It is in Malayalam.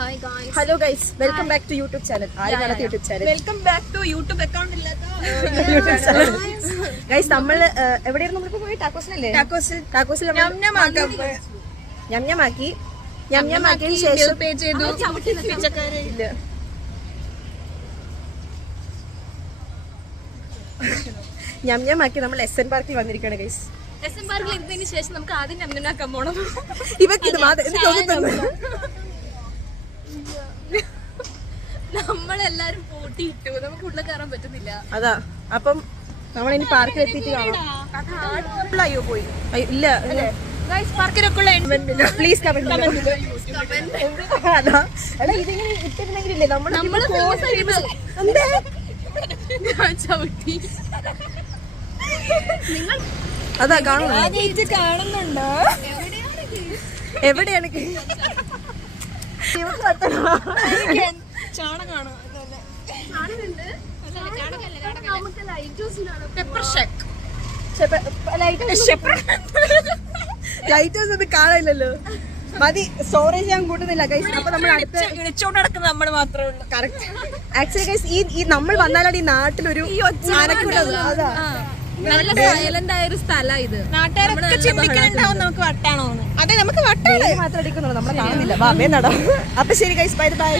Hi guys. Hello guys, welcome back to YouTube channel. YouTube channel. Welcome back to YouTube account YouTube channel. Guys, നമ്മൾ എവിടെയായിരുന്നു നമ്മളിപ്പോ പോയി ടാക്കോസിലല്ലേ? ടാക്കോസിൽ ഞമ്ഞമാക്കിയ ശേഷം പേ ചെയ്തു. ഇല്ല. ഞമ്ഞമാക്കി നമ്മൾ SN പാർക്കിൽ വന്നിരിക്കുകയാണ് ഗൈസ്. SN പാർക്കിൽ എത്തിയതിനു ശേഷം നമുക്ക് ആദ്യം ഞമ്ഞമാക്കാൻ പോണം. ഇവക്ക് ഇത് നമ്മളെല്ലാരും പോട്ടിയിട്ടു, നമുക്ക് ഉള്ളിൽ കയറാൻ പറ്റുന്നില്ല. അതാ അപ്പം നമ്മളിനി പാർക്കിൽ എത്തിയിട്ട് കാണാം. അയ്യോ പോയി ഇല്ല പാർക്കിലൊക്കെ പ്ലീസ് കമന്റ് അതാ അല്ല ഇതിങ്ങനെ ഇട്ടിരുന്നെങ്കിലേ നമ്മൾ ചവിട്ടി അതാ കാണുന്നുണ്ടോ? എവിടെയാണ് ലൈറ്റ് ഹൗസ് ഒന്നും കാണാനില്ലല്ലോ. മതി, സ്റ്റോറേജ് ഞാൻ കൂട്ടുന്നില്ല ഗൈസ്. അപ്പൊ നമ്മൾ അടുത്ത നടക്കുന്ന നമ്മൾ മാത്രമേ ഉള്ളൂ. കറക്റ്റ്. ആക്ച്വലി ഗൈസ് ഈ നമ്മൾ വന്നാലാണ് ഈ നാട്ടിലൊരു ആനക്കുള്ളത്. അതാ നല്ല സൈലന്റ് ആയ ഒരു സ്ഥലം ഇത്. നാട്ടുകാരൊക്കെ ചിന്തിക്കുന്നുണ്ടാവും നമുക്ക് വട്ടാണോ. അതെ, നമുക്ക് വട്ടാണ് മാത്രം അടിക്കുന്നുള്ളൂ, നമ്മളെ കാണുന്നില്ല. അപ്പൊ ശരി ഗൈസ്, ബൈ ബൈ.